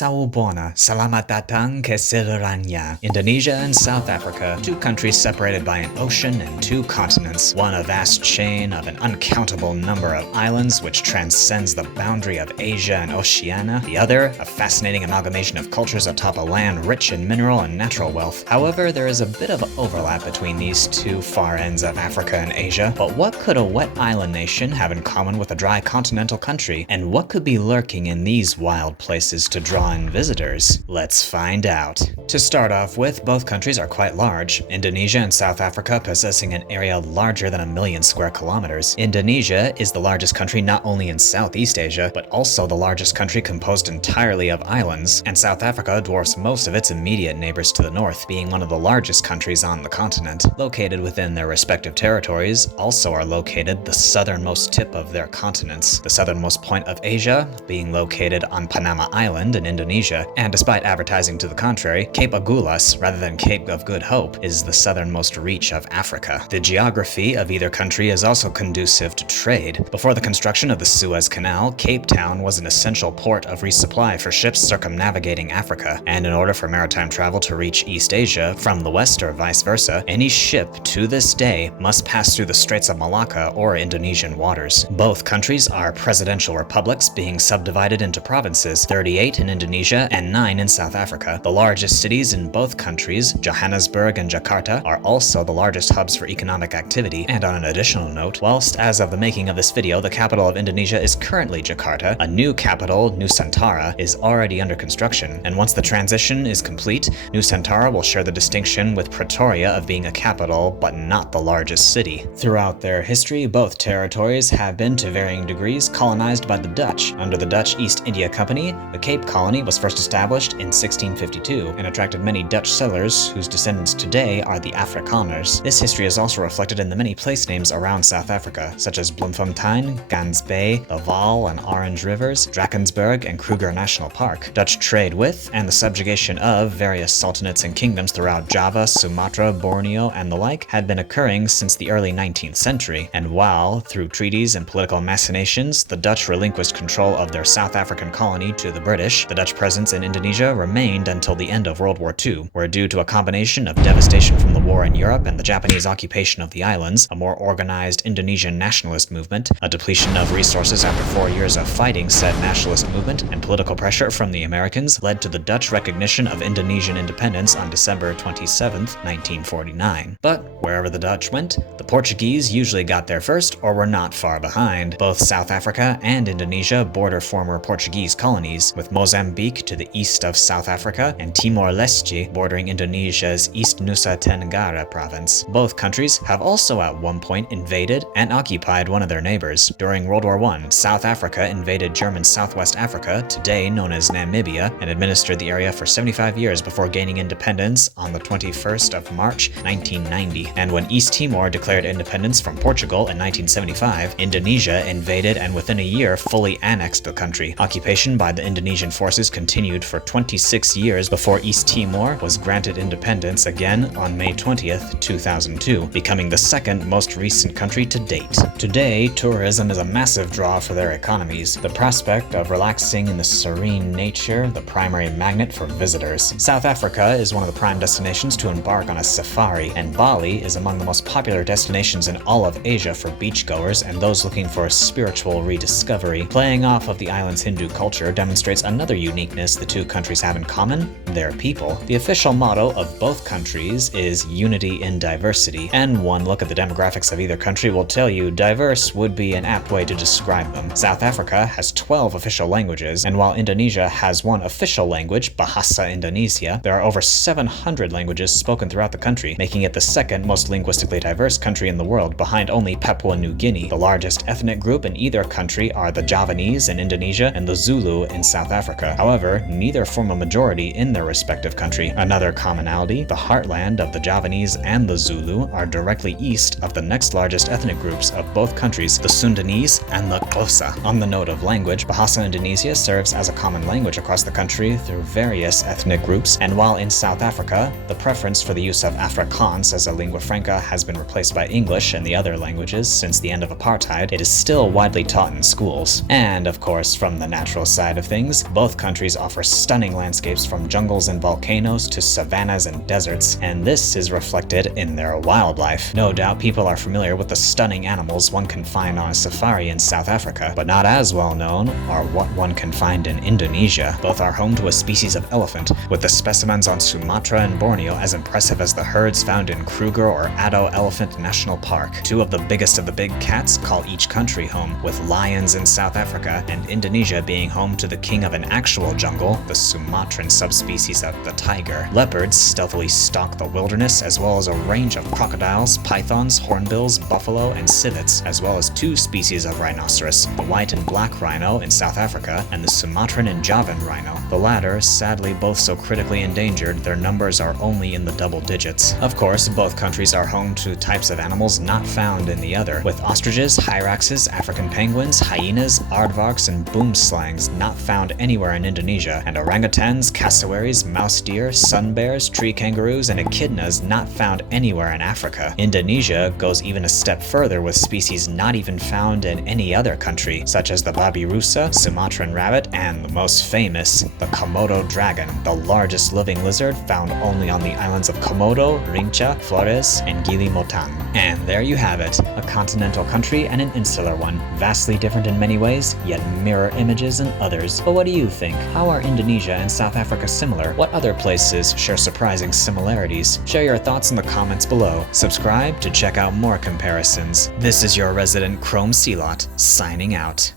Saubona, Selamat datang ke seluruhnya. Indonesia and South Africa, two countries separated by an ocean and two continents, one a vast chain of an uncountable number of islands which transcends the boundary of Asia and Oceania, the other a fascinating amalgamation of cultures atop a land rich in mineral and natural wealth. However, there is a bit of overlap between these two far ends of Africa and Asia, but what could a wet island nation have in common with a dry continental country, and what could be lurking in these wild places to draw in visitors? Let's find out. To start off with, both countries are quite large, Indonesia and South Africa possessing an area larger than 1 million square kilometers. Indonesia is the largest country not only in Southeast Asia, but also the largest country composed entirely of islands, and South Africa dwarfs most of its immediate neighbors to the north, being one of the largest countries on the continent. Located within their respective territories also are located the southernmost tip of their continents, the southernmost point of Asia being located on Panama Island in Indonesia, and despite advertising to the contrary, Cape Agulhas, rather than Cape of Good Hope, is the southernmost reach of Africa. The geography of either country is also conducive to trade. Before the construction of the Suez Canal, Cape Town was an essential port of resupply for ships circumnavigating Africa, and in order for maritime travel to reach East Asia from the west or vice versa, any ship to this day must pass through the Straits of Malacca or Indonesian waters. Both countries are presidential republics being subdivided into provinces, 38 in Indonesia and 9 in South Africa. The largest cities in both countries, Johannesburg and Jakarta, are also the largest hubs for economic activity. And on an additional note, whilst as of the making of this video, the capital of Indonesia is currently Jakarta, a new capital, Nusantara, is already under construction. And once the transition is complete, Nusantara will share the distinction with Pretoria of being a capital, but not the largest city. Throughout their history, both territories have been to varying degrees colonized by the Dutch. Under the Dutch East India Company, the Cape Colony was first established in 1652 and attracted many Dutch settlers whose descendants today are the Afrikaners. This history is also reflected in the many place names around South Africa, such as Bloemfontein, Gans Bay, the Vaal and Orange Rivers, Drakensberg, and Kruger National Park. Dutch trade with and the subjugation of various sultanates and kingdoms throughout Java, Sumatra, Borneo, and the like had been occurring since the early 19th century, and while, through treaties and political machinations, the Dutch relinquished control of their South African colony to the British, the Dutch presence in Indonesia remained until the end of World War II, where due to a combination of devastation from the war in Europe and the Japanese occupation of the islands, a more organized Indonesian nationalist movement, a depletion of resources after 4 years of fighting said nationalist movement, and political pressure from the Americans led to the Dutch recognition of Indonesian independence on December 27, 1949. But wherever the Dutch went, the Portuguese usually got there first or were not far behind. Both South Africa and Indonesia border former Portuguese colonies, with Mozambique to the east of South Africa and Timor-Leste bordering Indonesia's East Nusa Tenggara province. Both countries have also at one point invaded and occupied one of their neighbors. During World War I, South Africa invaded German Southwest Africa, today known as Namibia, and administered the area for 75 years before gaining independence on the 21st of March 1990. And when East Timor declared independence from Portugal in 1975, Indonesia invaded and within a year fully annexed the country. Occupation by the Indonesian forces continued for 26 years before East Timor was granted independence again on May 20th, 2002, becoming the second most recent country to date. Today, tourism is a massive draw for their economies, the prospect of relaxing in the serene nature the primary magnet for visitors. South Africa is one of the prime destinations to embark on a safari, and Bali is among the most popular destinations in all of Asia for beachgoers and those looking for a spiritual rediscovery. Playing off of the island's Hindu culture demonstrates another uniqueness the two countries have in common: their people. The official motto of both countries is unity in diversity, and one look at the demographics of either country will tell you diverse would be an apt way to describe them. South Africa has 12 official languages, and while Indonesia has one official language, Bahasa Indonesia, there are over 700 languages spoken throughout the country, making it the second most linguistically diverse country in the world, behind only Papua New Guinea. The largest ethnic group in either country are the Javanese in Indonesia and the Zulu in South Africa. However, neither form a majority in their respective country. Another commonality, the heartland of the Javanese and the Zulu are directly east of the next largest ethnic groups of both countries, the Sundanese and the Xhosa. On the note of language, Bahasa Indonesia serves as a common language across the country through various ethnic groups, and while in South Africa, the preference for the use of Afrikaans as a lingua franca has been replaced by English and the other languages since the end of apartheid, it is still widely taught in schools. And of course, from the natural side of things, both countries countries offer stunning landscapes from jungles and volcanoes to savannas and deserts, and this is reflected in their wildlife. No doubt people are familiar with the stunning animals one can find on a safari in South Africa, but not as well known are what one can find in Indonesia. Both are home to a species of elephant, with the specimens on Sumatra and Borneo as impressive as the herds found in Kruger or Addo Elephant National Park. Two of the biggest of the big cats call each country home, with lions in South Africa and Indonesia being home to the king of an actual jungle, the Sumatran subspecies of the tiger. Leopards stealthily stalk the wilderness, as well as a range of crocodiles, pythons, hornbills, buffalo, and civets, as well as two species of rhinoceros, the white and black rhino in South Africa and the Sumatran and Javan rhino. The latter, sadly both so critically endangered, their numbers are only in the double digits. Of course, both countries are home to types of animals not found in the other, with ostriches, hyraxes, African penguins, hyenas, aardvarks, and boomslangs not found anywhere in Indonesia, and orangutans, cassowaries, mouse deer, sun bears, tree kangaroos, and echidnas not found anywhere in Africa. Indonesia goes even a step further with species not even found in any other country, such as the babirusa, Sumatran rabbit, and the most famous, the Komodo dragon, the largest living lizard found only on the islands of Komodo, Rinca, Flores, and Gili Motang. And there you have it, a continental country and an insular one, vastly different in many ways, yet mirror images in others. But what do you think? How are Indonesia and South Africa similar? What other places share surprising similarities? Share your thoughts in the comments below. Subscribe to check out more comparisons. This is your resident Chrome Sealot, signing out.